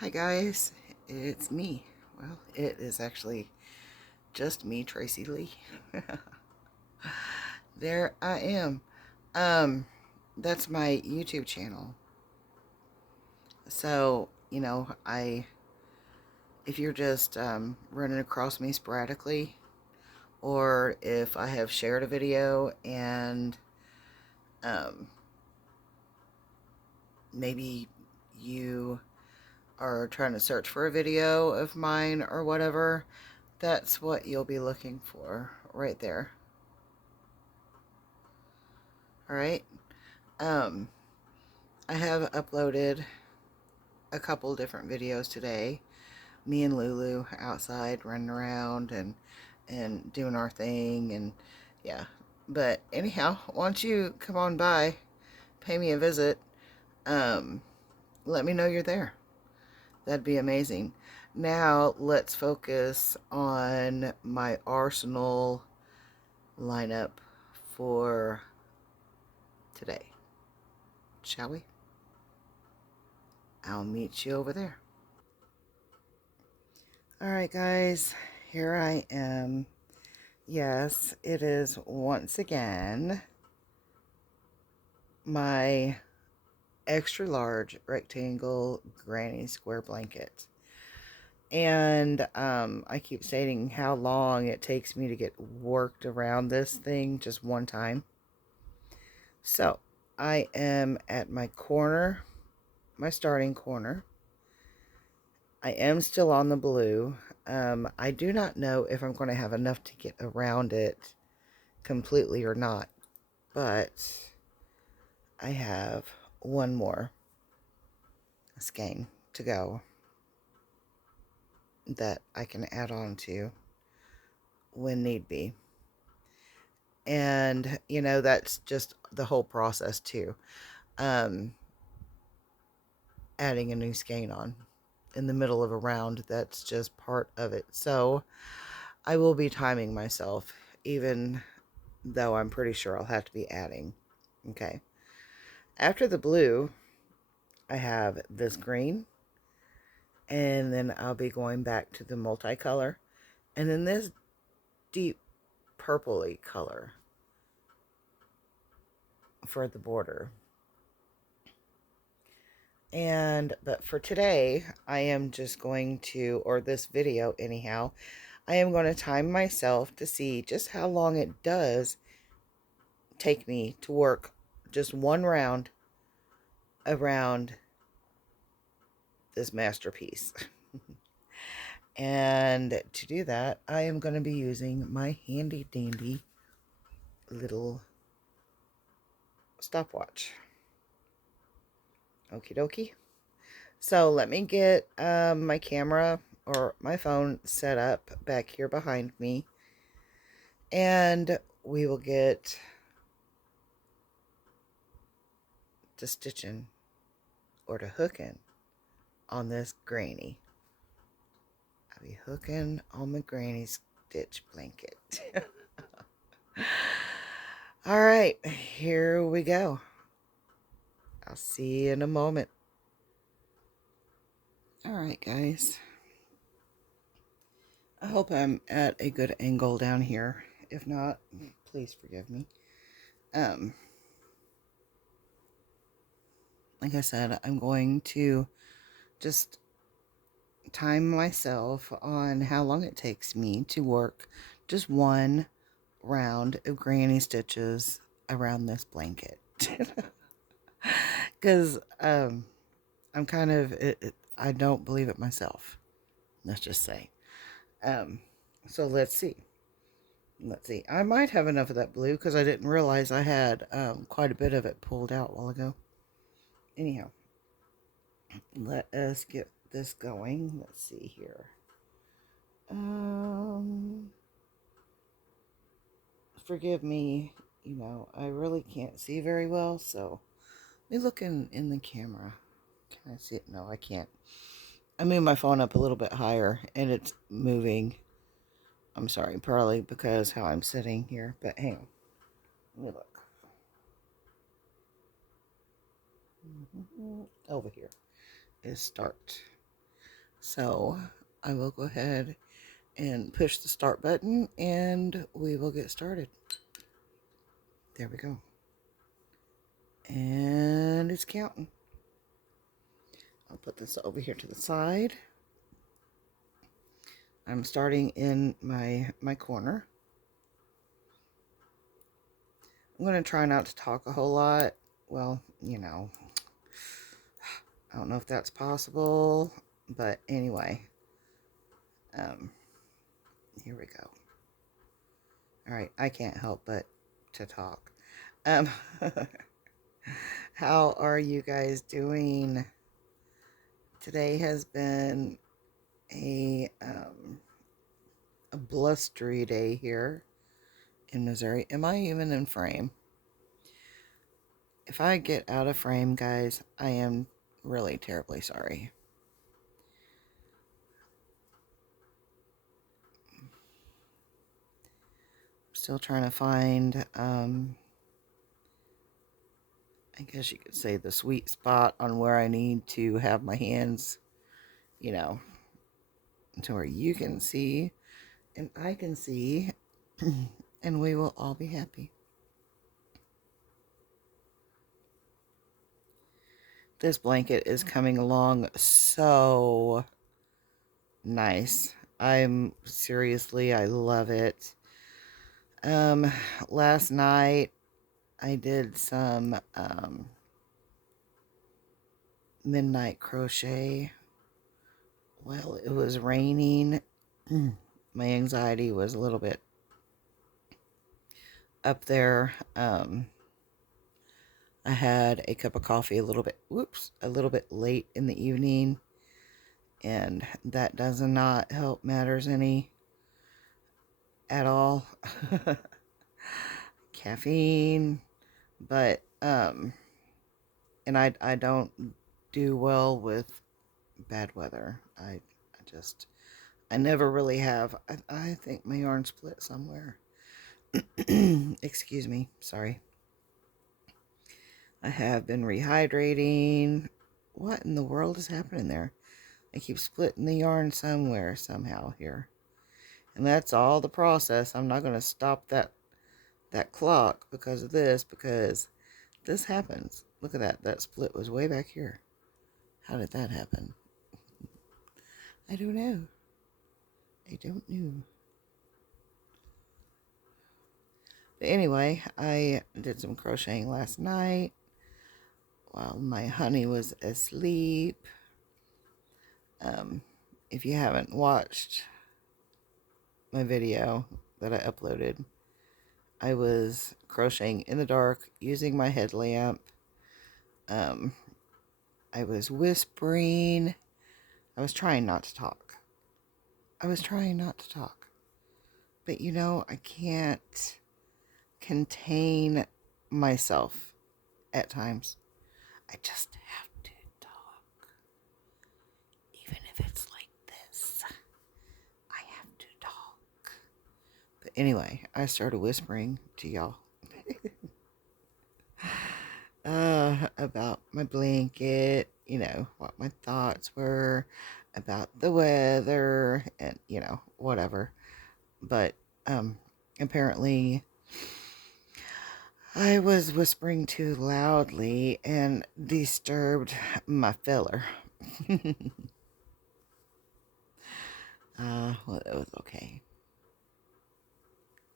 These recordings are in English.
Hi guys, it's me. Well, it is actually just me, Tracy-Lee. There I am. Um, that's my YouTube channel. So, if you're just running across me sporadically, or if I have shared a video and um, maybe you are trying to search for a video of mine or whatever, that's what you'll be looking for right there. Alright? Um, I have uploaded a couple different videos today. Me and Lulu outside running around and doing our thing, and yeah. But anyhow, why don't you come on by, pay me a visit, um, let me know you're there. That'd be amazing. Now let's focus on my arsenal lineup for today. Shall we? I'll meet you over there. Alright guys, here I am. Yes, it is once again my extra large rectangle granny square blanket. And I keep stating how long it takes me to get worked around this thing just one time. So I am at my corner, my starting corner. I am still on the blue. I do not know if I'm going to have enough to get around it completely or not, but I have one more skein to go that I can add on to when need be. And, that's just the whole process too. Um, Adding a new skein on in the middle of a round, that's just part of it. So I will be timing myself, even though I'm pretty sure I'll have to be adding. Okay. After the blue, I have this green, and then I'll be going back to the multicolor, and then this deep purpley color for the border. But for today, I am just going to, or this video anyhow, I am going to time myself to see just how long it does take me to work just one round around this masterpiece. And to do that, I am going to be using my handy dandy little stopwatch. Okie dokie. So let me get my camera or my phone set up back here behind me, and we will get to stitching or to hooking on this granny. I'll be hooking on my granny stitch blanket. All right, here we go. I'll see you in a moment. All right, guys. I hope I'm at a good angle down here. If not, please forgive me. Like I said, I'm going to just time myself on how long it takes me to work just one round of granny stitches around this blanket. Because I'm kind of, I don't believe it myself, let's just say. So let's see. Let's see. I might have enough of that blue because I didn't realize I had quite a bit of it pulled out a while ago. Anyhow, let us get this going. Let's see here. Forgive me, I really can't see very well, so let me look in the camera. Can I see it? No, I can't. I moved my phone up a little bit higher, and it's moving. I'm sorry, probably because how I'm sitting here, but hang on. Let me look. Over here is start. So I will go ahead and push the start button and we will get started. There we go. And it's counting. I'll put this over here to the side. I'm starting in my corner. I'm going to try not to talk a whole lot. Well, you know, I don't know if that's possible, but anyway, here we go. All right, I can't help but to talk. Um, how are you guys doing? Today has been a blustery day here in Missouri. Am I even in frame? If I get out of frame, guys, I am really terribly sorry. Still trying to find, I guess you could say the sweet spot on where I need to have my hands, you know, to where you can see and I can see, and we will all be happy. This blanket is coming along so nice. Seriously, I love it. Last night I did some midnight crochet. Well, it was raining. My anxiety was a little bit up there. I had a cup of coffee a little bit late in the evening, and that does not help matters any at all. Caffeine, but and I don't do well with bad weather. I never really have. I think my yarn split somewhere. Excuse me, sorry. I have been rehydrating. What in the world is happening there? I keep splitting the yarn somewhere, somehow here. And that's all the process. I'm not going to stop that clock because of this, because this happens. Look at that. That split was way back here. How did that happen? I don't know. I don't know. But anyway, I did some crocheting last night while my honey was asleep. If you haven't watched my video that I uploaded, I was crocheting in the dark using my headlamp. I was whispering. I was trying not to talk. But you know, I can't contain myself at times. I just have to talk. Even if it's like this, I have to talk. But anyway, I started whispering to y'all about my blanket, you know, what my thoughts were about the weather and, you know, whatever. But apparently I was whispering too loudly and disturbed my filler. Well, it was okay.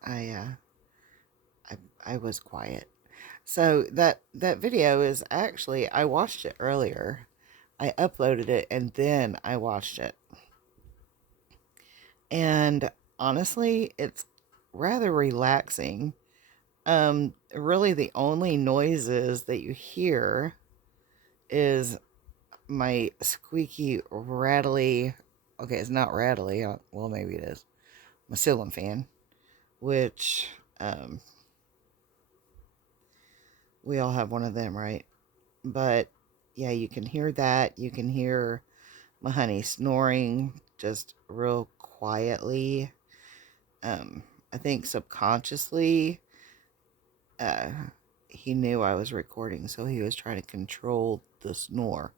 I was quiet. So that video is actually, I watched it earlier. I uploaded it and then I watched it. And honestly, it's rather relaxing. Really the only noises that you hear is my squeaky, rattly, okay, it's not rattly, well, maybe it is, my ceiling fan, which, we all have one of them, right? But, yeah, you can hear that. You can hear my honey snoring just real quietly. I think subconsciously, he knew I was recording, so he was trying to control the snore.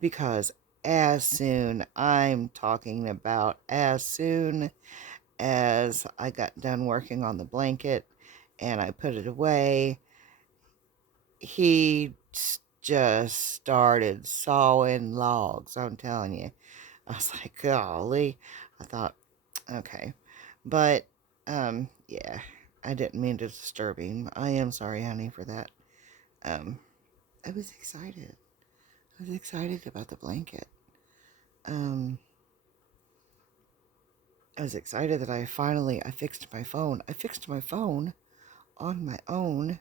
Because as soon, I'm talking about as soon as I got done working on the blanket and I put it away, he just started sawing logs. I'm telling you. I was like, golly. I thought, okay. But, yeah, I didn't mean to disturb him. I am sorry, honey, for that. Um, I was excited. I was excited about the blanket. Um, I was excited that I fixed my phone. I fixed my phone on my own.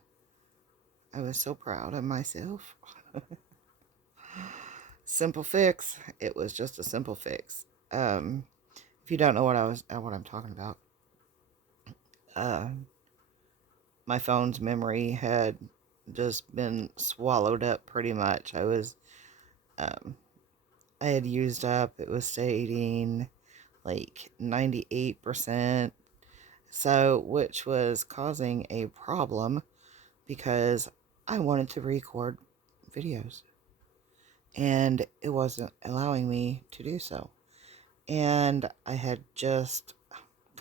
I was so proud of myself. Simple fix. It was just a simple fix. If you don't know what I'm talking about, uh, my phone's memory had just been swallowed up pretty much. Um, I had used up. It was stating like 98%. So, which was causing a problem because I wanted to record videos and it wasn't allowing me to do so. And I had just,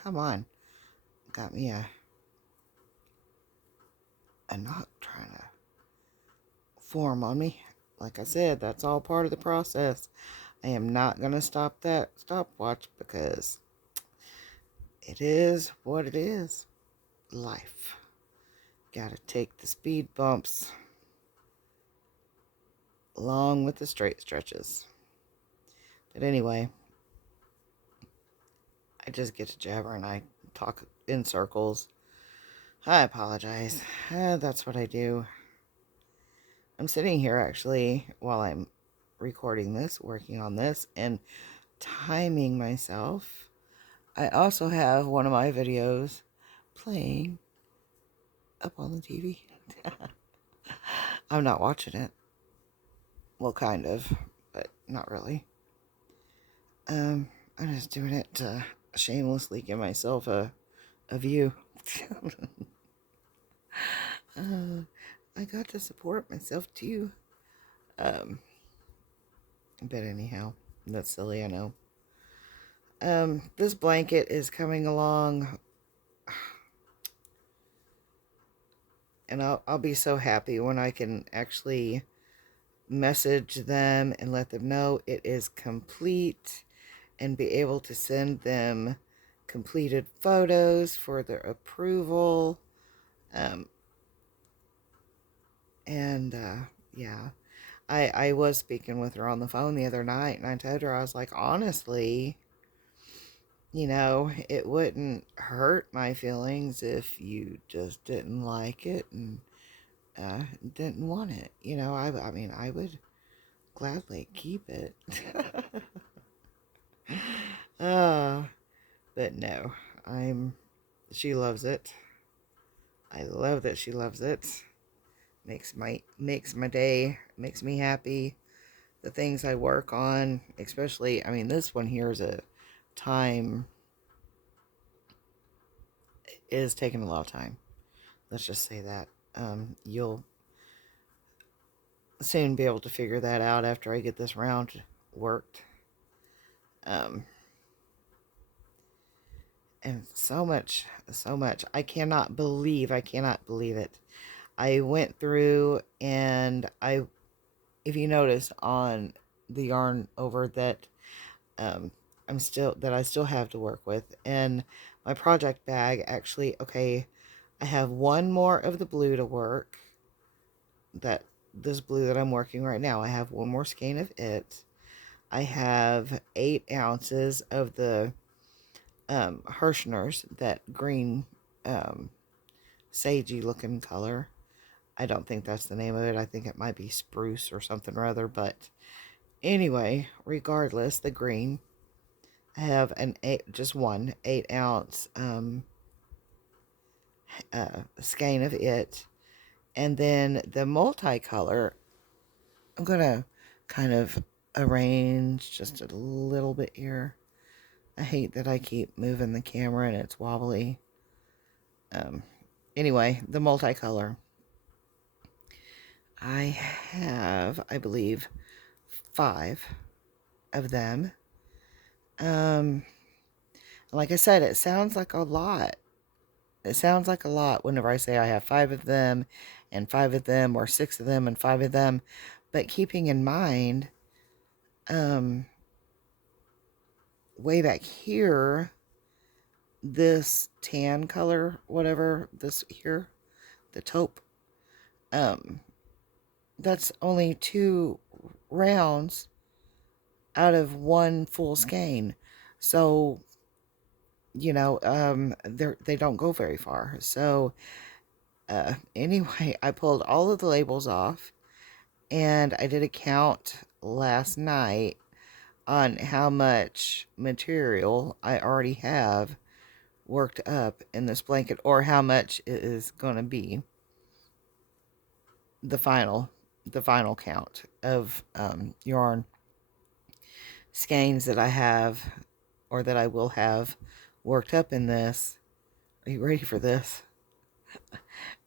come on, got me a knot trying to form on me. Like I said, that's all part of the process. I am not going to stop that stopwatch because it is what it is. Life. Gotta take the speed bumps along with the straight stretches. But anyway, I just get to jabber and I talk in circles. I apologize. That's what I do. I'm sitting here actually while I'm recording this, working on this, and timing myself. I also have one of my videos playing up on the TV. I'm not watching it. Well, kind of, but not really. I'm just doing it to shamelessly give myself a view. I got to support myself too. But anyhow, that's silly, I know. This blanket is coming along, and I'll be so happy when I can actually message them and let them know it is complete and be able to send them completed photos for their approval. Um, and yeah, I was speaking with her on the phone the other night, and I told her, I was like, honestly, it wouldn't hurt my feelings if you just didn't like it and didn't want it. I mean, I would gladly keep it. uh, but no, she loves it. I love that she loves it. Makes my day, makes me happy. The things I work on, especially, I mean, this one here is taking a lot of time. Let's just say that. You'll soon be able to figure that out after I get this round worked. And so much. I cannot believe it. I went through and if you notice on the yarn over that I still have to work with, and my project bag actually, okay, I have one more of the blue to work, this blue that I'm working right now. I have one more skein of it. I have 8 ounces of the Hirschner's, that green sagey looking color. I don't think that's the name of it. I think it might be spruce or something or other, but anyway, regardless, the green. I have just one 8-ounce skein of it, and then the multicolor. I'm gonna kind of arrange just a little bit here. I hate that I keep moving the camera and it's wobbly. Anyway, the multicolor. I have, I believe, 5 of them. Um, like I said, it sounds like a lot. It sounds like a lot whenever I say I have 5 of them and 5 of them, or 6 of them and 5 of them. But keeping in mind, um, way back here, this tan color, whatever, this here, the taupe, um, that's only 2 rounds out of 1 full skein. So, they don't go very far. So, anyway, I pulled all of the labels off, and I did a count last night on how much material I already have worked up in this blanket, or how much it is going to be the final count of yarn skeins that I have, or that I will have worked up in this. Are you ready for this?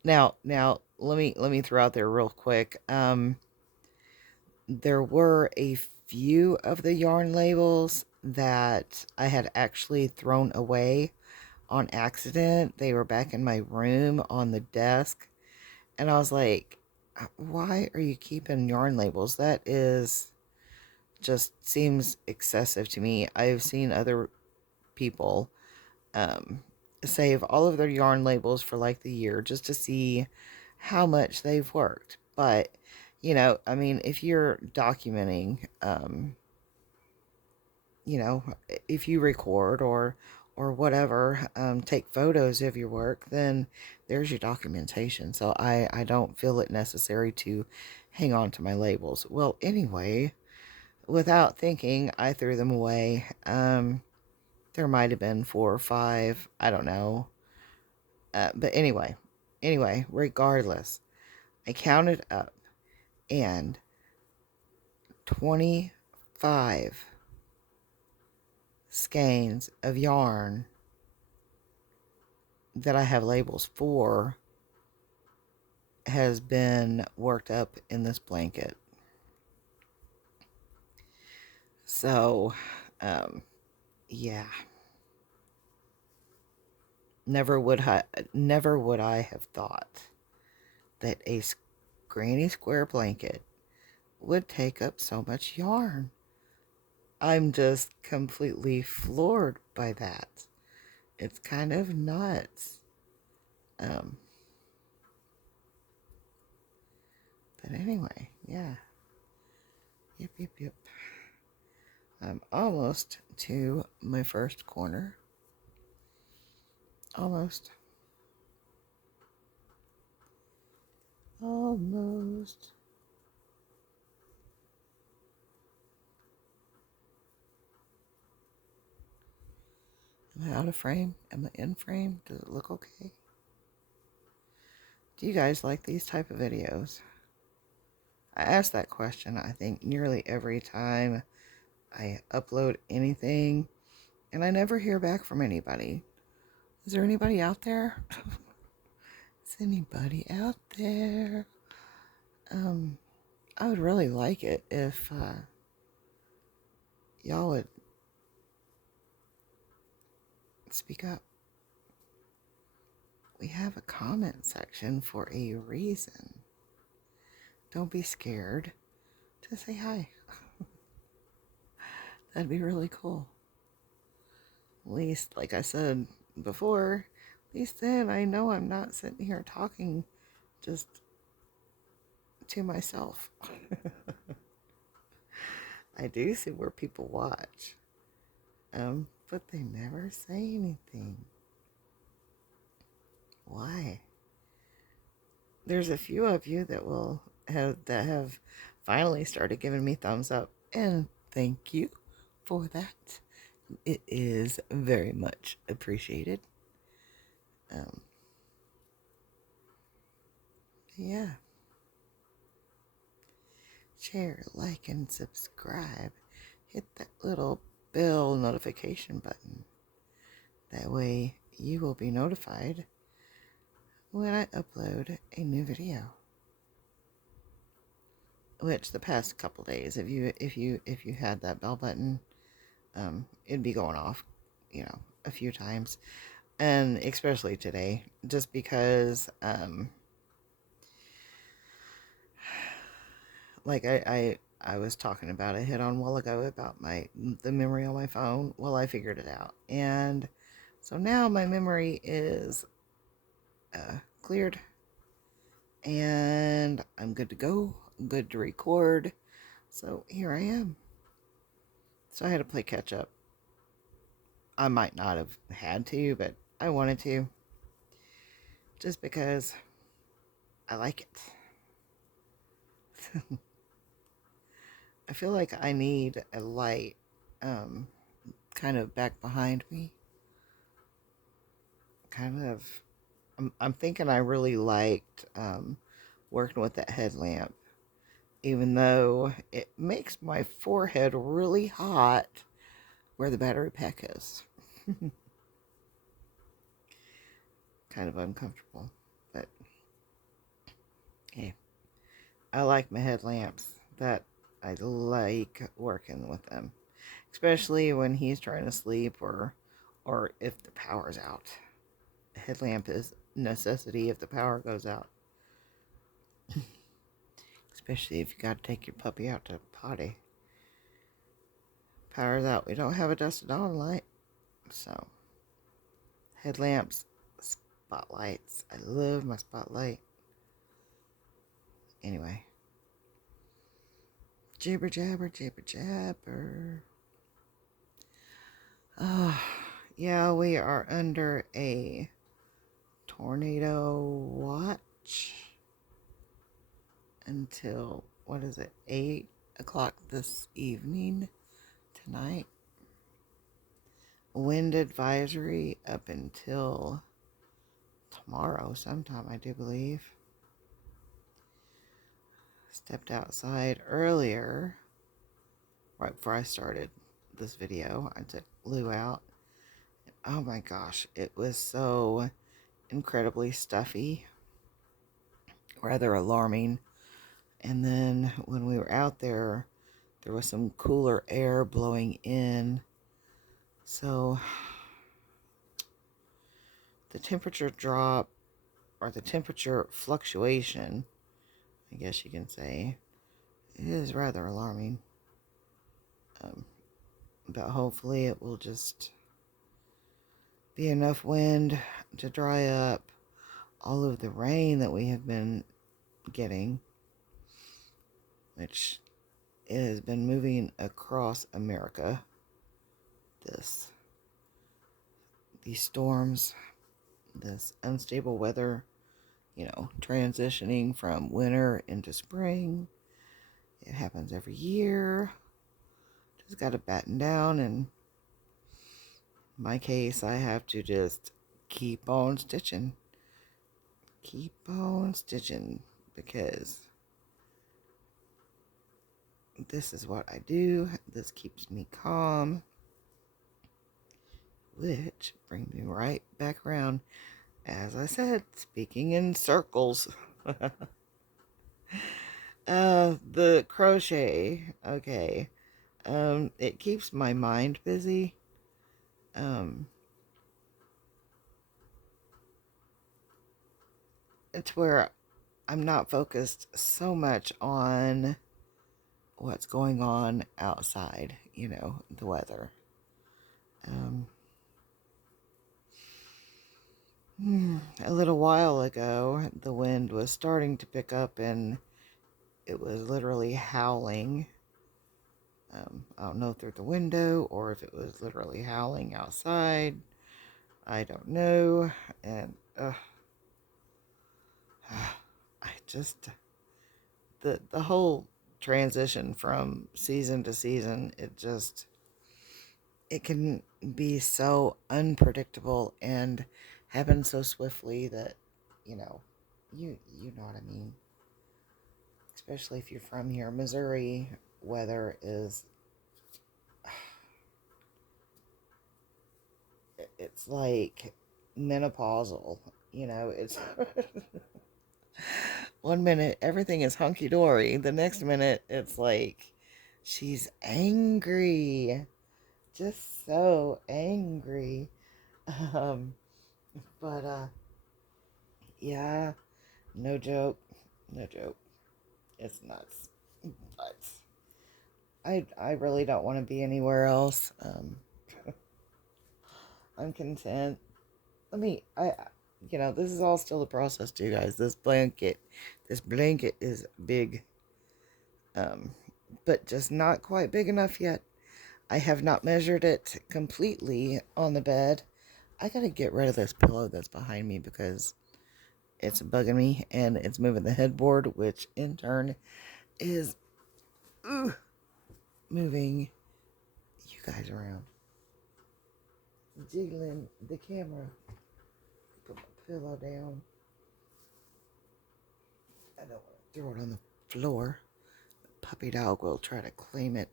Now, let me throw out there real quick. There were a few of the yarn labels that I had actually thrown away on accident. They were back in my room on the desk, and I was like, why are you keeping yarn labels? That is just seems excessive to me. I've seen other people save all of their yarn labels for like the year just to see how much they've worked. But, I mean, if you're documenting, if you record or whatever, take photos of your work, then there's your documentation. So I don't feel it necessary to hang on to my labels. Well, anyway, without thinking, I threw them away. There might have been 4 or 5. I don't know. But anyway, regardless, I counted up, and 25 skeins of yarn that I have labels for has been worked up in this blanket. So, yeah. Never would I have thought that a granny square blanket would take up so much yarn. I'm just completely floored by that. It's kind of nuts. Um, but anyway, yeah. Yep. I'm almost to my first corner. Almost. Almost. Am I out of frame? Am I in frame? Does it look okay? Do you guys like these type of videos? I ask that question, I think, nearly every time I upload anything, and I never hear back from anybody. Is there anybody out there? Is anybody out there? I would really like it if y'all would speak up. We have a comment section for a reason. Don't be scared to say hi. That'd be really cool. At least, like I said before, at least then I know I'm not sitting here talking just to myself. I do see where people watch, but they never say anything. Why? There's a few of you that have finally started giving me thumbs up, and thank you for that. It is very much appreciated. Yeah. Share, like, and subscribe. Hit that little bell notification button. That way you will be notified when I upload a new video. which the past couple days, if you had that bell button, it'd be going off, a few times, and especially today, just because, like I was talking about, I hit on a while ago about the memory on my phone. Well, I figured it out, and so now my memory is cleared, and I'm good to go. I'm good to record. So here I am. So I had to play catch up. I might not have had to, but I wanted to, just because I like it. I feel like I need a light, um, kind of back behind me. Kind of, I'm thinking I really liked, working with that headlamp, even though it makes my forehead really hot where the battery pack is. Kind of uncomfortable, but hey, I like my headlamps. That I like working with them, especially when he's trying to sleep, or if the power's out. A headlamp is a necessity if the power goes out, especially if you got to take your puppy out to potty. Power's out. We don't have a dusted on light, so headlamps, spotlights. I love my spotlight. Anyway, jibber jabber, jibber jabber. Oh, yeah, we are under a tornado watch until, what is it, 8 o'clock this evening, tonight. Wind advisory up until tomorrow sometime, I do believe. Stepped outside earlier, right before I started this video. I took Lou out. Oh my gosh, it was so incredibly stuffy, rather alarming. And then when we were out there, there was some cooler air blowing in. So the temperature drop, or the temperature fluctuation, I guess you can say, is rather alarming. But hopefully it will just be enough wind to dry up all of the rain that we have been getting, which has been moving across America. These storms, this unstable weather, transitioning from winter into spring. It happens every year. Just got to batten down, and in my case, I have to just keep on stitching. Keep on stitching, because this is what I do. This keeps me calm, which brings me right back around. As I said, speaking in circles. The crochet, okay. It keeps my mind busy. It's where I'm not focused so much on what's going on outside, the weather. A little while ago, the wind was starting to pick up, and it was literally howling. I don't know, through the window, or if it was literally howling outside. I don't know. And I just, the whole transition from season to season, it can be so unpredictable and happen so swiftly that, you know, you know what I mean. Especially if you're from here. Missouri weather is, it's like menopausal, it's One minute, everything is hunky-dory. The next minute, it's like, she's angry. Just so angry. Um, but, yeah, no joke. No joke. It's nuts. But I really don't want to be anywhere else. I'm content. This is all still a process too, guys. This blanket is big, um, but just not quite big enough yet. I have not measured it completely on the bed. I gotta get rid of this pillow that's behind me because it's bugging me and it's moving the headboard, which in turn is moving you guys around. Jiggling the camera. Put my pillow down. I don't want to throw it on the floor. The puppy dog will try to claim it.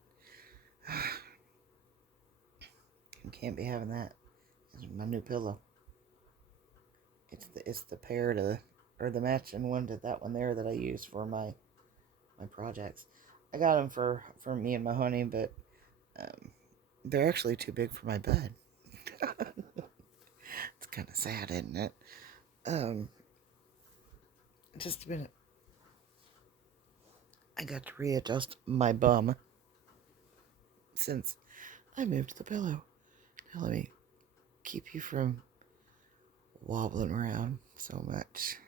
You can't be having that. It's my new pillow. It's the pair to the matching one to that one there that I use for my projects. I got them for me and my honey, but they're actually too big for my bed. It's kind of sad, isn't it? Um, just a minute. I got to readjust my bum since I moved the pillow. Now let me keep you from wobbling around so much.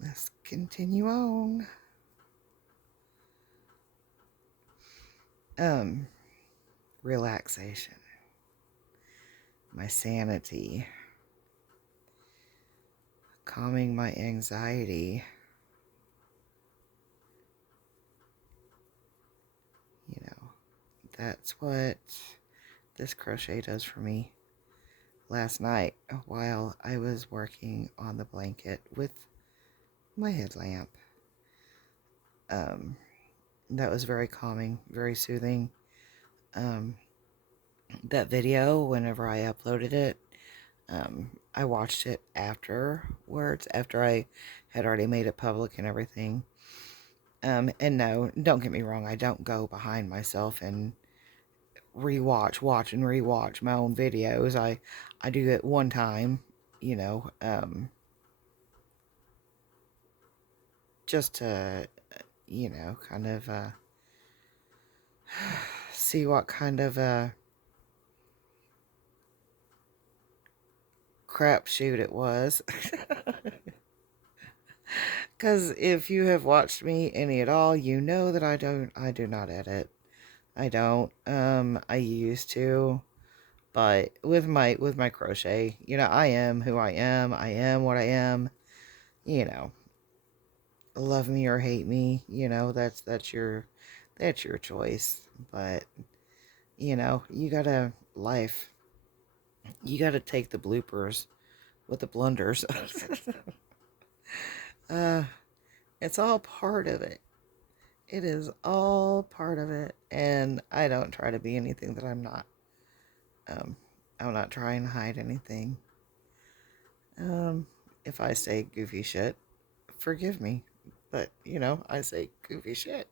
Let's continue on. Relaxation. My sanity. Calming my anxiety. That's what this crochet does for me. Last night, while I was working on the blanket with my headlamp, that was very calming, very soothing. That video, whenever I uploaded it, I watched it afterwards, after I had already made it public and everything. And no, don't get me wrong, I don't go behind myself and watch and rewatch my own videos. I do it one time, just to, kind of see what kind of crapshoot it was. Because if you have watched me any at all, you know that I do not edit. I don't. I used to, but with my crochet, I am who I am. I am what I am. Love me or hate me. That's your choice. But you gotta life. You gotta take the bloopers with the blunders. uh, it's all part of it. It is all part of it, and I don't try to be anything that I'm not. I'm not trying to hide anything. If I say goofy shit, forgive me, but I say goofy shit.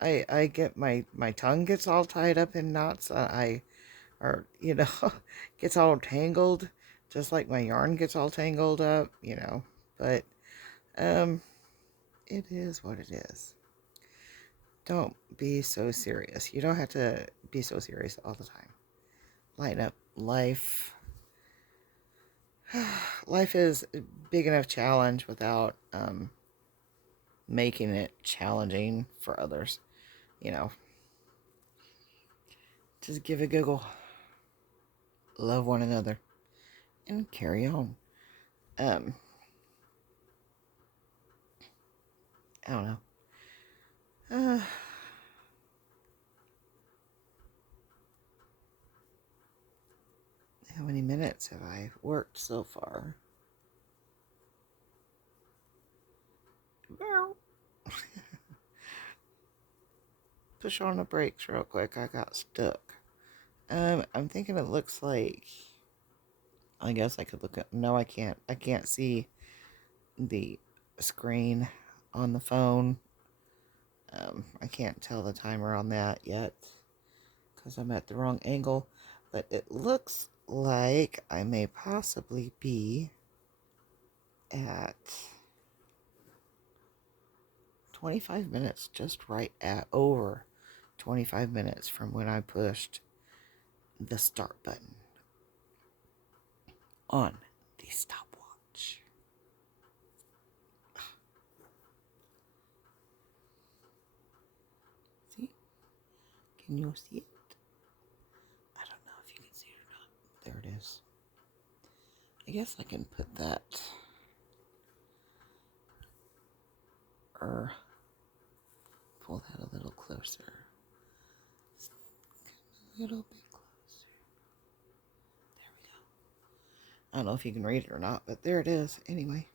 I get my tongue gets all tied up in knots. Or gets all tangled, just like my yarn gets all tangled up. But it is what it is. Don't be so serious. You don't have to be so serious all the time. Lighten up. Life is a big enough challenge without making it challenging for others. Just give a giggle. Love one another. And carry on. I don't know. How many minutes have I worked so far? Push on the brakes real quick. I got stuck. I'm thinking it looks like, I guess I could look at, no, I can't see the screen on the phone. I can't tell the timer on that yet because I'm at the wrong angle, but it looks like I may possibly be at 25 minutes, just right at over 25 minutes from when I pushed the start button on the stopwatch. See? Can you see it? I don't know if you can see it or not. There it is. I guess I can put that or pull that a little closer. A little bit closer. There we go. I don't know if you can read it or not, but there it is. Anyway.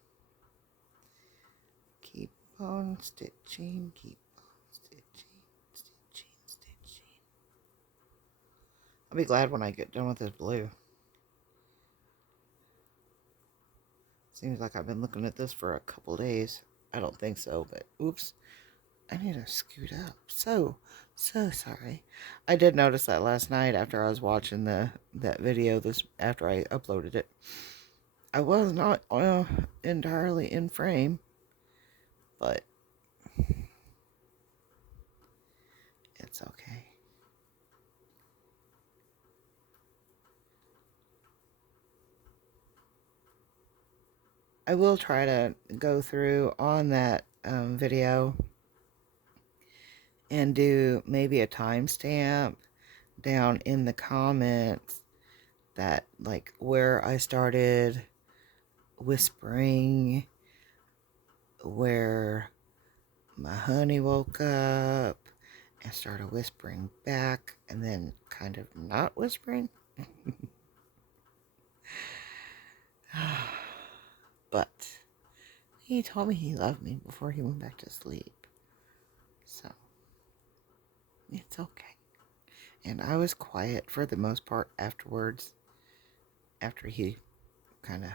Keep on stitching, keep on stitching, stitching, stitching. I'll be glad when I get done with this blue. Seems like I've been looking at this for a couple days. I don't think so, but oops. I need to scoot up. So sorry. I did notice that last night after I was watching that video after I uploaded it. I was not entirely in frame, but it's okay. I will try to go through on that video and do maybe a timestamp down in the comments that like where I started whispering, where my honey woke up and started whispering back and then kind of not whispering. But he told me he loved me before he went back to sleep. So it's okay. And I was quiet for the most part afterwards, after he kind of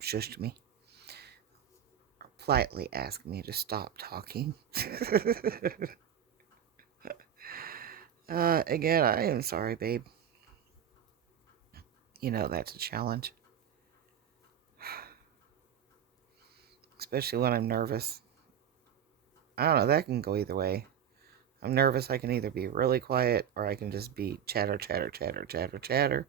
shushed me, or politely asked me to stop talking. Again, I am sorry, babe. You know that's a challenge. Especially when I'm nervous. I don't know, that can go either way. I'm nervous, I can either be really quiet or I can just be chatter, chatter, chatter, chatter, chatter.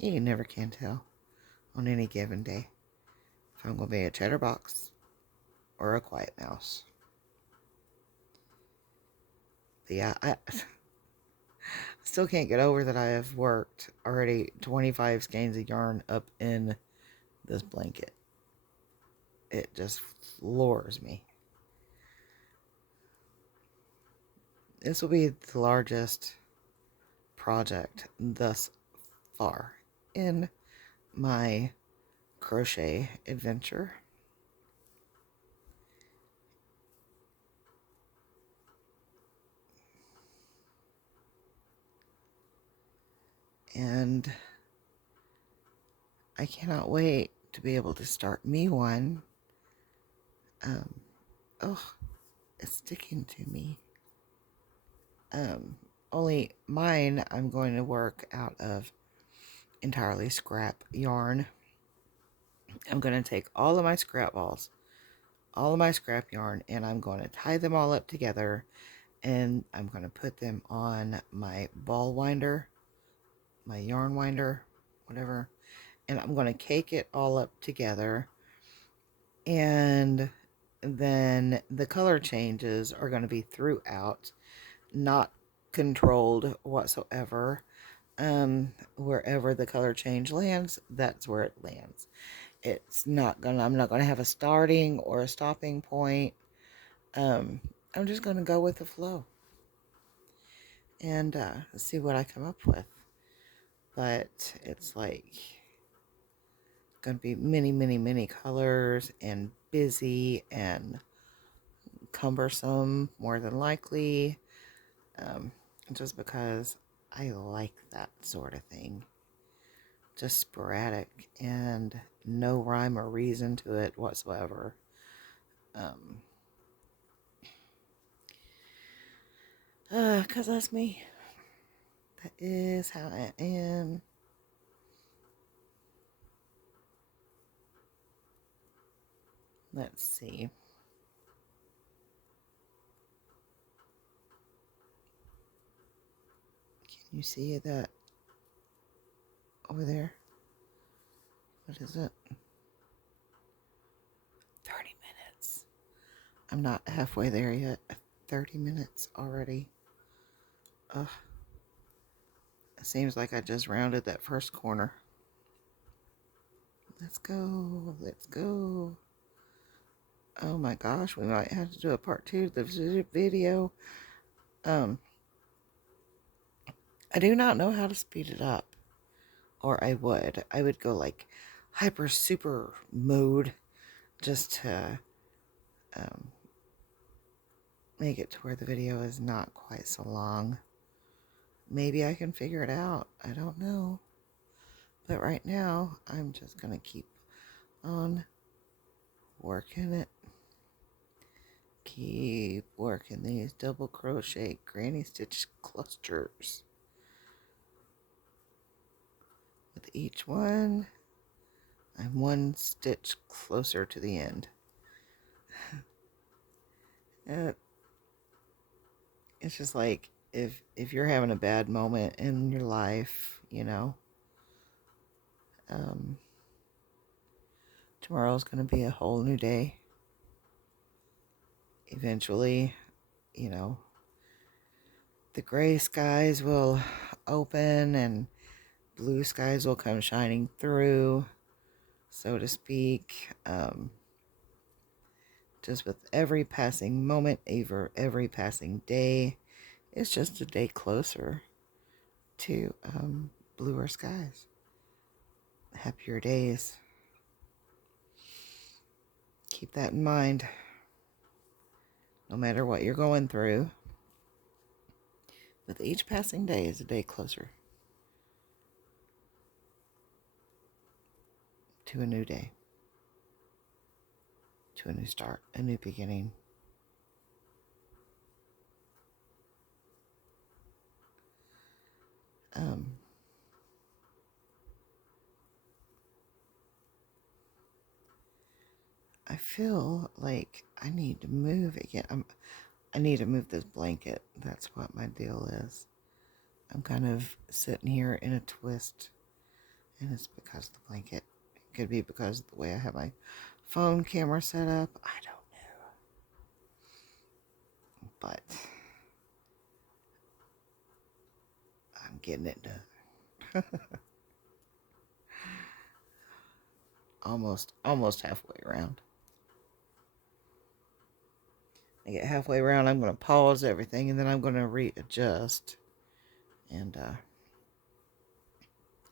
You never can tell on any given day if I'm going to be a chatterbox or a quiet mouse. But yeah, I still can't get over that I have worked already 25 skeins of yarn up in this blanket. It just floors me. This will be the largest project thus far in my crochet adventure. And I cannot wait to be able to start me one. Oh, it's sticking to me. Only mine I'm going to work out of entirely scrap yarn. I'm going to take all of my scrap balls, all of my scrap yarn, and I'm going to tie them all up together, and I'm going to put them on my ball winder, my yarn winder, whatever, and I'm going to cake it all up together, and then the color changes are going to be throughout, not controlled whatsoever. Wherever the color change lands, that's where it lands. I'm not gonna have a starting or a stopping point. I'm just gonna go with the flow and see what I come up with. But it's like gonna be many, many, many colors and busy and cumbersome, more than likely. Just because I like that sort of thing. just sporadic and no rhyme or reason to it whatsoever. Um, 'Cause that's me. That is how I am. Let's see. Can you see that over there? What is it? 30 minutes. I'm not halfway there yet. 30 minutes already. Ugh. It seems like I just rounded that first corner. Let's go. Let's go. Oh my gosh, we might have to do a part 2 of the video. I do not know how to speed it up. Or I would go like hyper super mode just to make it to where the video is not quite so long. Maybe I can figure it out. I don't know. But right now, I'm just going to keep on working it. Keep working these double crochet granny stitch clusters. With each one, I'm one stitch closer to the end. It's just like if you're having a bad moment in your life, you know, tomorrow's going to be a whole new day. Eventually, you know, the gray skies will open and blue skies will come shining through, so to speak. Just with every passing moment, every passing day, it's just a day closer to bluer skies, happier days. Keep that in mind. No matter what you're going through, with each passing day is a day closer to a new day, to a new start, a new beginning. I feel like I need to move again. I need to move this blanket. That's what my deal is. I'm kind of sitting here in a twist, and it's because of the blanket. It could be because of the way I have my phone camera set up. I don't know. But I'm getting it done. almost halfway around. I get halfway around, I'm going to pause everything, and then I'm going to readjust and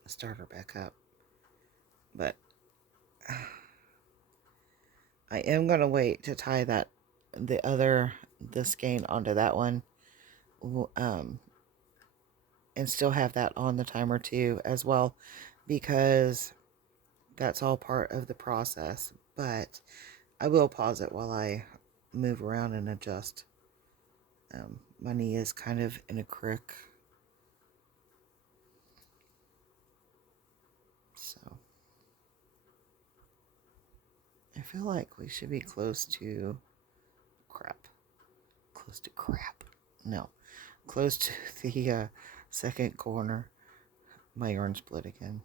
start her back up. But I am going to wait to tie the skein onto that one, and still have that on the timer too as well, because that's all part of the process. But I will pause it while I move around and adjust. My knee is kind of in a crick, so I feel like we should be close to crap. No, close to the second corner. My yarn split again.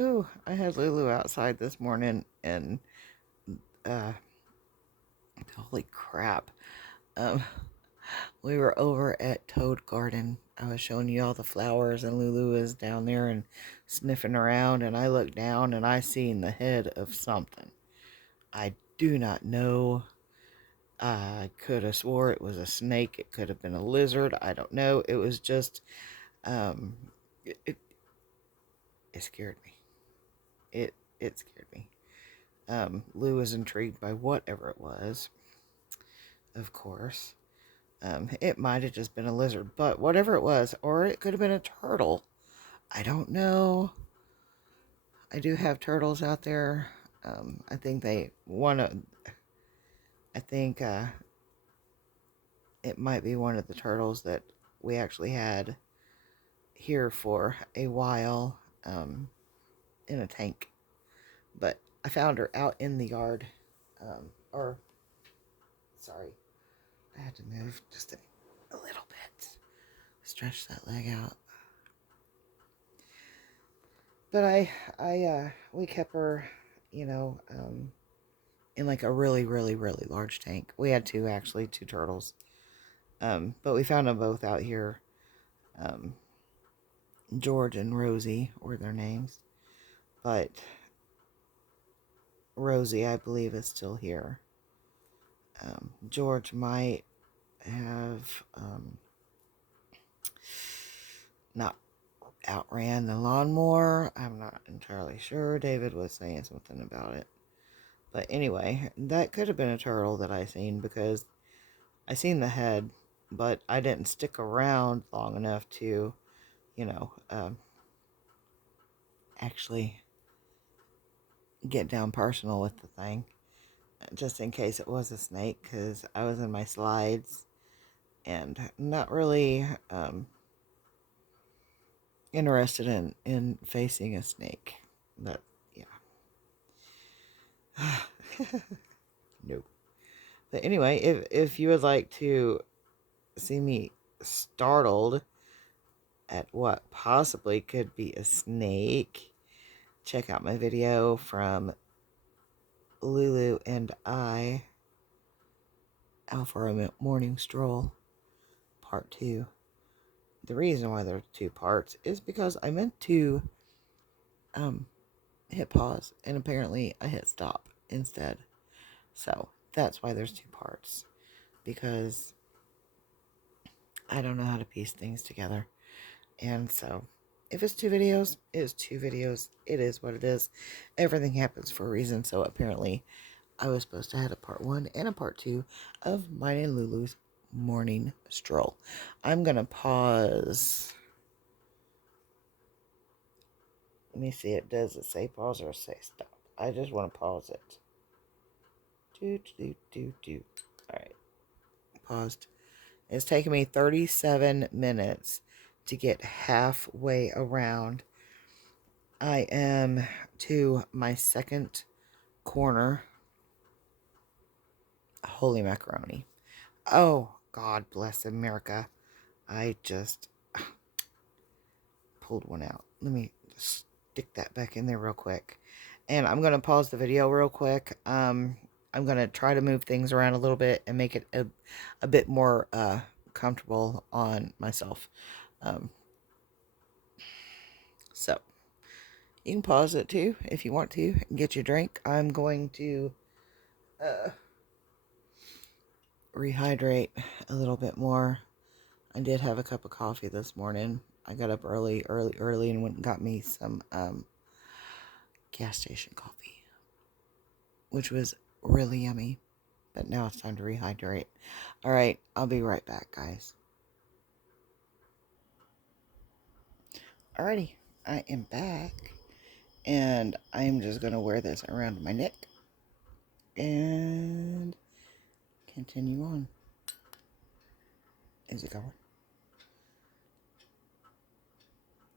Ooh, I had Lulu outside this morning, and holy crap. We were over at Toad Garden. I was showing you all the flowers, and Lulu is down there and sniffing around, and I looked down and I seen the head of something. I do not know. I could have swore it was a snake. It could have been a lizard. I don't know. It was just, it scared me. It scared me. Lou was intrigued by whatever it was, of course. It might have just been a lizard, but whatever it was, or it could have been a turtle. I don't know. I do have turtles out there. I think I think it might be one of the turtles that we actually had here for a while in a tank. But I found her out in the yard. Or, sorry, I had to move just a little bit. Stretch that leg out. But we kept her, you know, in like a really, really, really large tank. We had two, actually, two turtles. But we found them both out here. George and Rosie were their names. But Rosie, I believe, is still here. George might have not outran the lawnmower. I'm not entirely sure. David was saying something about it. But anyway, that could have been a turtle that I seen, because I seen the head, but I didn't stick around long enough to, you know, actually get down personal with the thing, just in case it was a snake, because I was in my slides and not really interested in facing a snake. But yeah. Nope. But anyway, if you would like to see me startled at what possibly could be a snake, check out my video from Lulu and I out for a morning stroll, part 2. The reason why there's 2 parts is because I meant to hit pause, and apparently I hit stop instead. So that's why there's 2 parts, because I don't know how to piece things together. And so if it's 2 videos, it's 2 videos. It is what it is. Everything happens for a reason. So apparently I was supposed to have a part 1 and a part 2 of mine and Lulu's morning stroll. I'm going to pause. Let me see. Does it say pause or say stop? I just want to pause it. Alright. Paused. It's taken me 37 minutes to get halfway around. I am to my second corner. Holy macaroni. Oh, God bless America. I just pulled one out. Let me stick that back in there real quick. And I'm going to pause the video real quick. I'm going to try to move things around a little bit and make it a bit more comfortable on myself. So, you can pause it too if you want to and get your drink. I'm going to rehydrate a little bit more. I did have a cup of coffee this morning. I got up early and went and got me some gas station coffee, which was really yummy. But now it's time to rehydrate. Alright, I'll be right back, guys. Alrighty, I am back. And I'm just going to wear this around my neck and continue on. Is it going?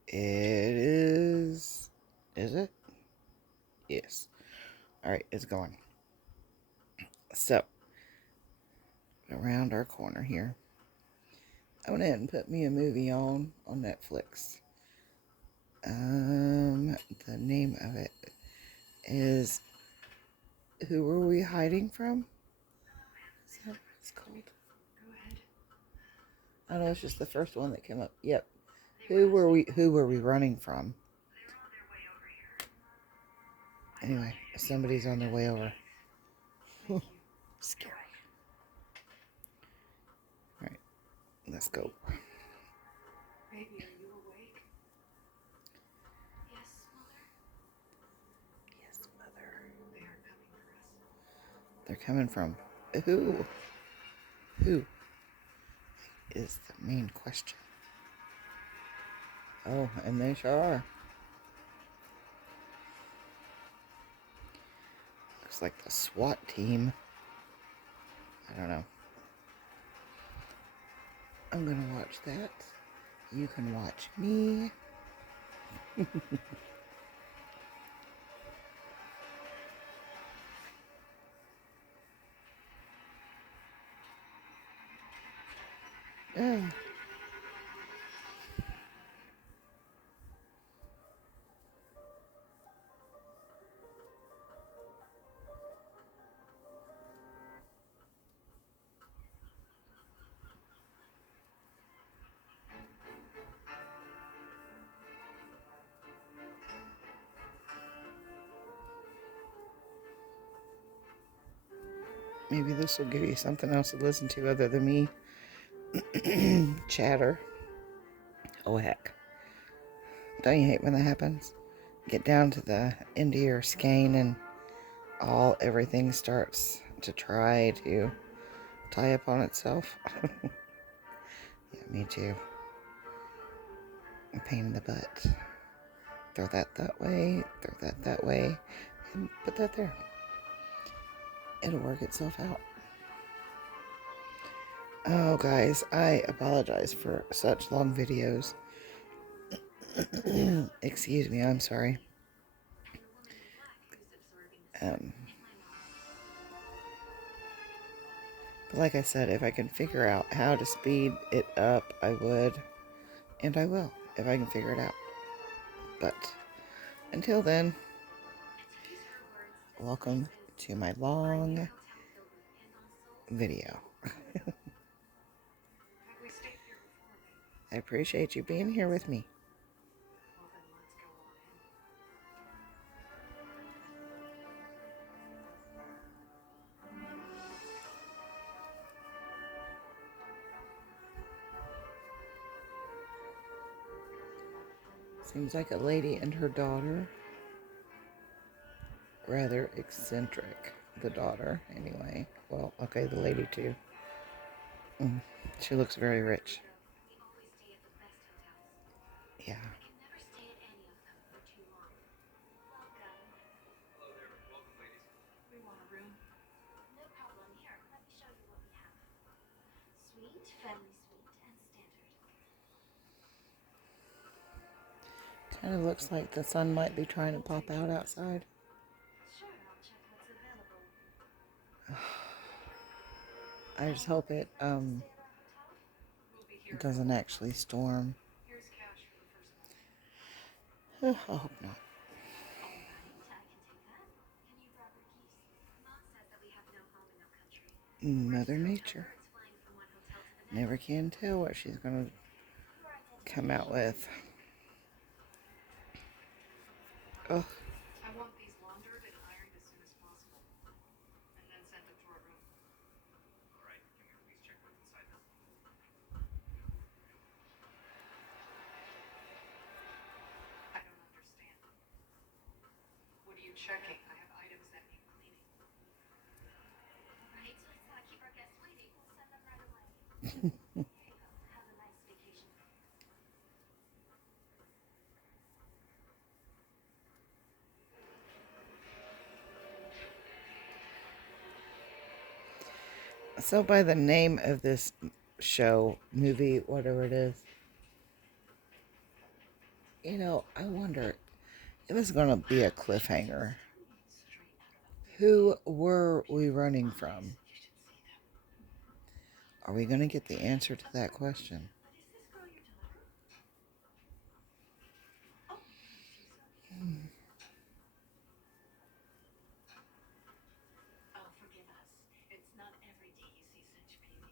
It is. Is it? Yes. Alright, it's going. So, around our corner here, I went ahead and put me a movie on Netflix. The name of it is Who Were We Hiding From? Is that what it's called? Go ahead. I don't know, it's just the first one that came up. Yep. Who were we running from? Anyway, somebody's on their way over. Scary. Alright, let's go. Baby, are you awake? Yes, Mother. Yes, Mother. They are coming for us. They're coming from who? Who? is the main question. Oh, and they sure are. Looks like the SWAT team. I don't know. I'm gonna watch that. You can watch me. Yeah. Maybe this will give you something else to listen to other than me chatter. Oh, heck. Don't you hate when that happens? Get down to the end of your skein and everything starts to try to tie up on itself. Yeah, me too. A pain in the butt. Throw that way, throw that way, and put that there. It'll work itself out. Oh, guys, I apologize for such long videos. Excuse me, I'm sorry. Um, but like I said, if I can figure out how to speed it up, I would. And I will, if I can figure it out. But until then, welcome to my long video. I appreciate you being here with me. Seems like a lady and her daughter. Rather eccentric. The daughter, anyway. Well, okay, the lady too. She looks very rich. Yeah. Kind of looks like the sun might be trying to pop out outside. I just hope it doesn't actually storm. I hope not. Mother Nature. Never can tell what she's going to come out with. Oh. I want these laundered and ironed as soon as possible, and then sent up to our room. All right, can we please check what's inside them? I don't understand. What are you checking? I have items that need cleaning. Right, so let's not keep our guests waiting. We'll send them right away. Here you go. Have a nice vacation. So by the name of this show, movie, whatever it is, I wonder if it's going to be a cliffhanger. Who were we running from? Are we going to get the answer to that question? But is this girl your daughter? Oh, Oh, forgive us. It's not every day you see such beauty.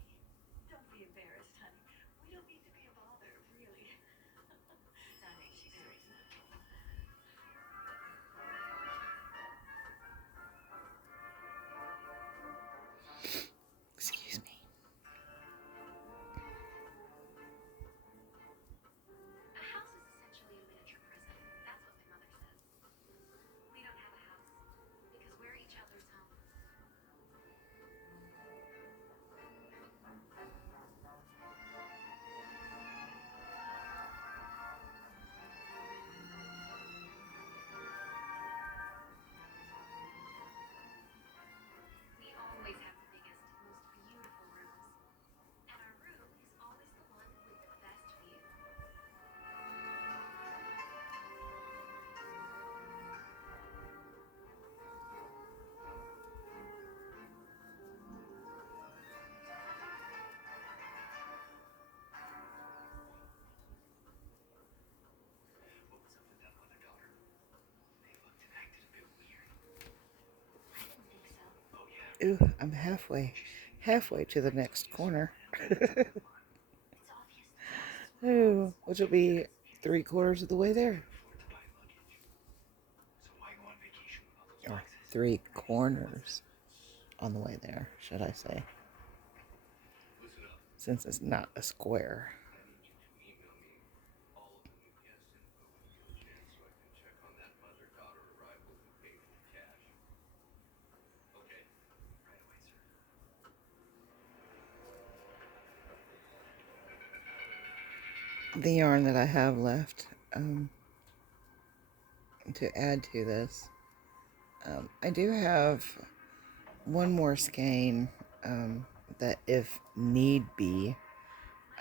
don't be embarrassed, honey. We don't need to be a bother, really. Honey, she's Teresa. Excuse me. A house is essentially a miniature prison. That's what my mother says. We don't have a house because we're each other's home. Ooh, I'm halfway to the next corner. It's obvious the cost. Ooh, which will be 3/4 of the way there. Or 3 corners on the way there, should I say. Since it's not a square. The yarn that I have left to add to this, I do have one more skein that if need be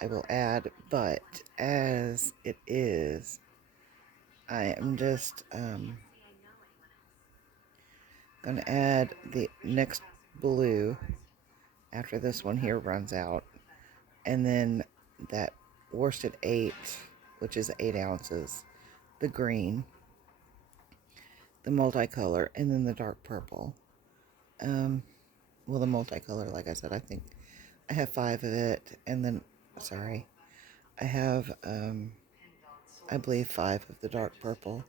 I will add, but as it is, I am just going to add the next blue after this one here runs out, and then that worsted 8, which is 8 ounces, the green, the multicolor, and then the dark purple. Well, the multicolor, like I said, I think I have 5 of it, and then, sorry, I have, I believe 5 of the dark purple,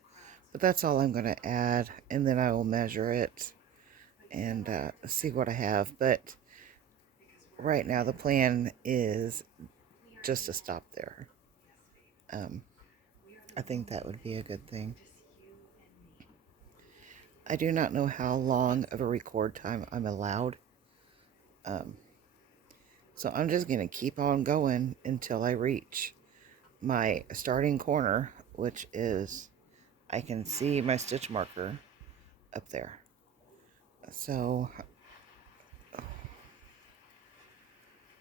but that's all I'm going to add, and then I will measure it and see what I have. But right now the plan is just to stop there. I think that would be a good thing. I do not know how long of a record time I'm allowed. So I'm just going to keep on going until I reach my starting corner, which is, I can see my stitch marker up there. So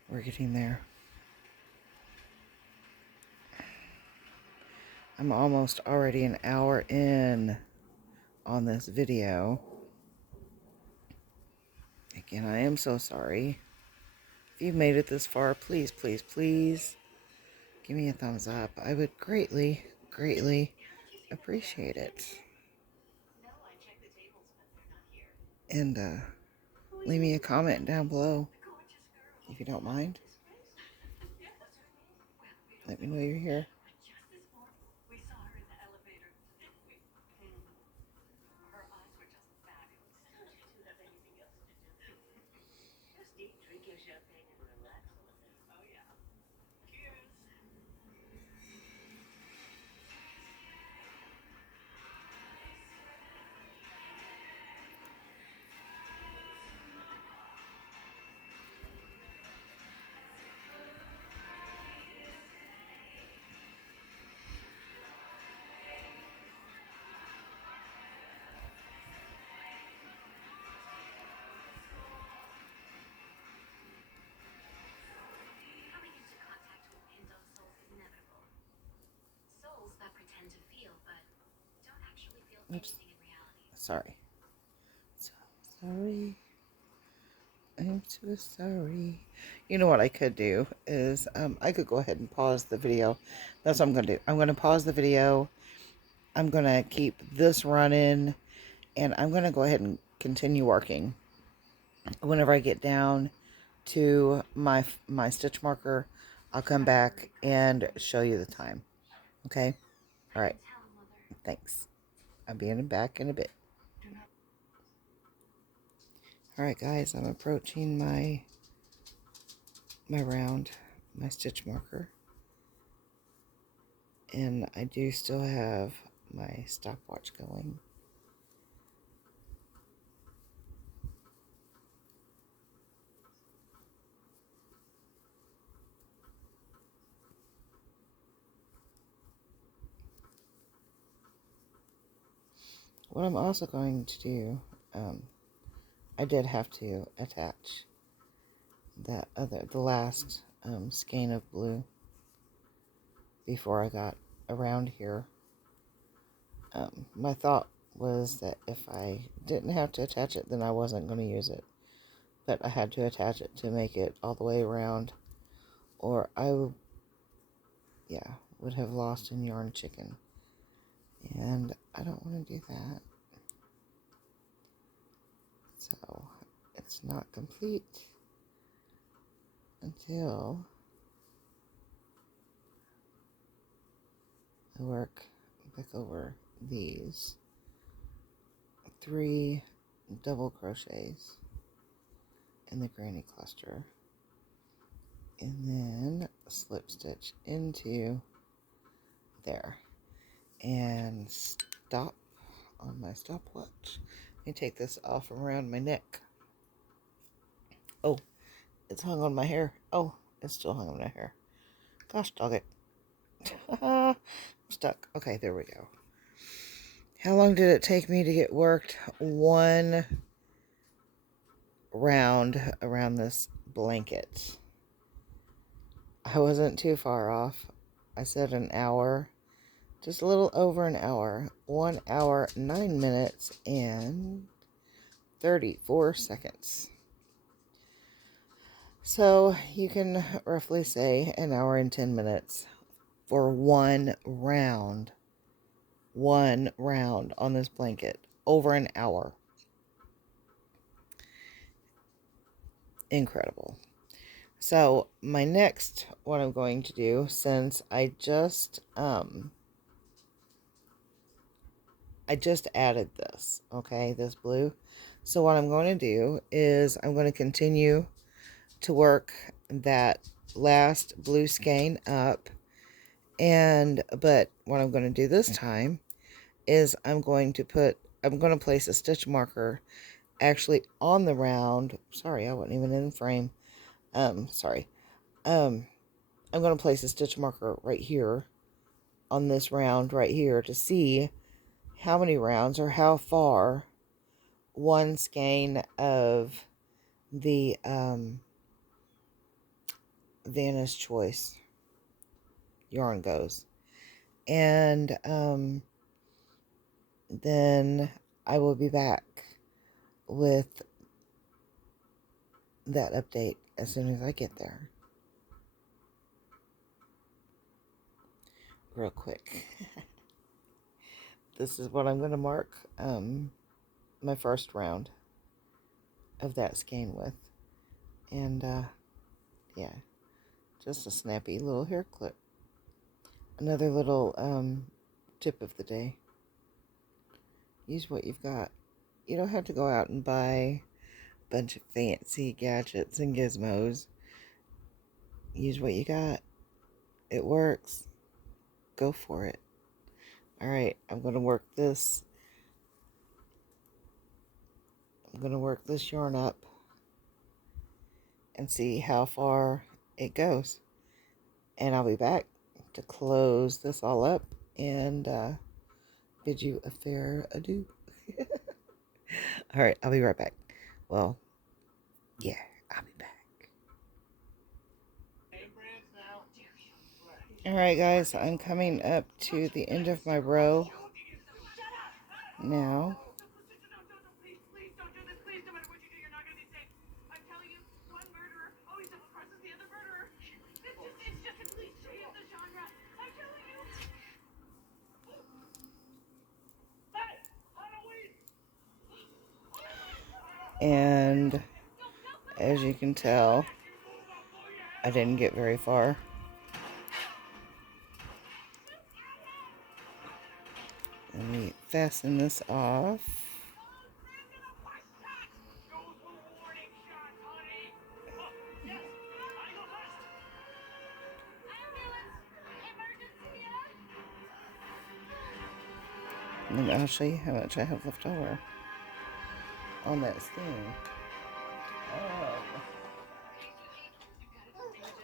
we're getting there. I'm almost already an hour in on this video. Again, I am so sorry. If you've made it this far, please, please, please give me a thumbs up. I would greatly, greatly appreciate it. And leave me a comment down below if you don't mind. Let me know you're here. We saw her in the elevator, didn't we? Her eyes were just fabulous. Did you have anything else to do? Just eat, drink your champagne, and relax a little. Oh, yeah. Cheers. Coming into contact with pinned-on souls is inevitable. Souls that pretend to feel, but don't actually feel Oops. anything in reality. Sorry. So sorry. I'm so sorry. You know what I could do is I could go ahead and pause the video. That's what I'm going to do. I'm going to pause the video. I'm going to keep this running, and I'm going to go ahead and continue working. Whenever I get down to my stitch marker, I'll come back and show you the time. Okay? All right. Tell Mother. Thanks. I'll be back in a bit. All right, guys. I'm approaching my round, my stitch marker, and I do still have my stopwatch going. What I'm also going to do, I did have to attach the last skein of blue before I got around here. My thought was that if I didn't have to attach it, then I wasn't going to use it. But I had to attach it to make it all the way around, or I would have lost in yarn chicken. And I don't want to do that. So it's not complete until I work back over these 3 double crochets in the granny cluster, and then slip stitch into there and stop on my stopwatch. Let me take this off around my neck. Oh, it's hung on my hair. Oh, it's still hung on my hair. Gosh dog it. I'm stuck. Okay, there we go. How long did it take me to get worked? 1 round around this blanket. I wasn't too far off. I said an hour. Just a little over an hour. 1 hour, 9 minutes, and 34 seconds. So you can roughly say an hour and 10 minutes for 1 round. 1 round on this blanket. Over an hour. Incredible. So my next, what I'm going to do, since I just added this, okay, this blue. So what I'm going to do is I'm going to continue to work that last blue skein up, but what I'm going to do this time is I'm going to place a stitch marker actually on the round. Sorry, I wasn't even in frame. Sorry. I'm going to place a stitch marker right here on this round right here to see how many rounds or how far 1 skein of the Vanna's Choice yarn goes. And then I will be back with that update as soon as I get there. Real quick. This is what I'm going to mark my first round of that skein with. And yeah, just a snappy little hair clip. Another little tip of the day. Use what you've got. You don't have to go out and buy a bunch of fancy gadgets and gizmos. Use what you got. It works. Go for it. Alright, I'm going to work this. I'm going to work this yarn up and see how far it goes. And I'll be back to close this all up and bid you a fair adieu. Alright, I'll be right back. Well, yeah, I'll be back. Alright guys, I'm coming up to the end of my row now. Please don't do this. Please, no matter what you do, you're not going to be safe. I'm telling you, one murderer always double crosses the other murderer. It's just a cliche of the genre. I'm telling you. Hey, And as you can tell, I didn't get very far. Let me fasten this off. And I'll show you how much I have left over on that skein.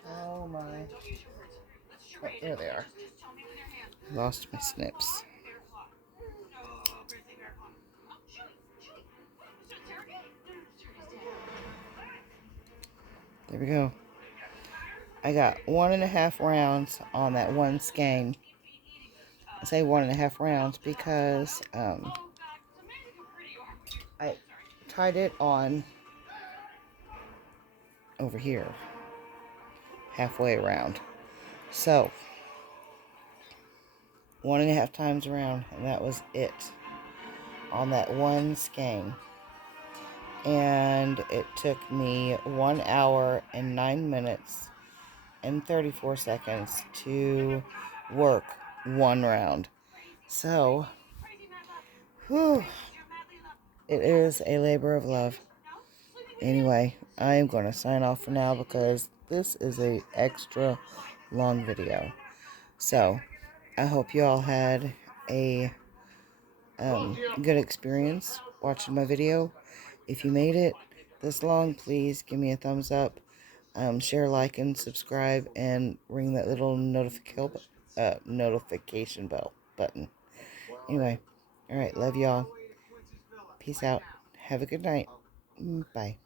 Oh my. Oh, there they are. Lost my snips. There we go. I got 1.5 rounds on that 1 skein. I say 1.5 rounds because I tied it on over here, halfway around. So 1.5 times around, and that was it on that 1 skein. and it took me 1 hour and 9 minutes and 34 seconds to work one round. So, whew, it is a labor of love. Anyway, I am going to sign off for now because this is a extra long video. So, I hope you all had a good experience watching my video. If you made it this long, please give me a thumbs up. Share, like, and subscribe, and ring that little notification bell button. Anyway, alright, love y'all. Peace out. Have a good night. Bye.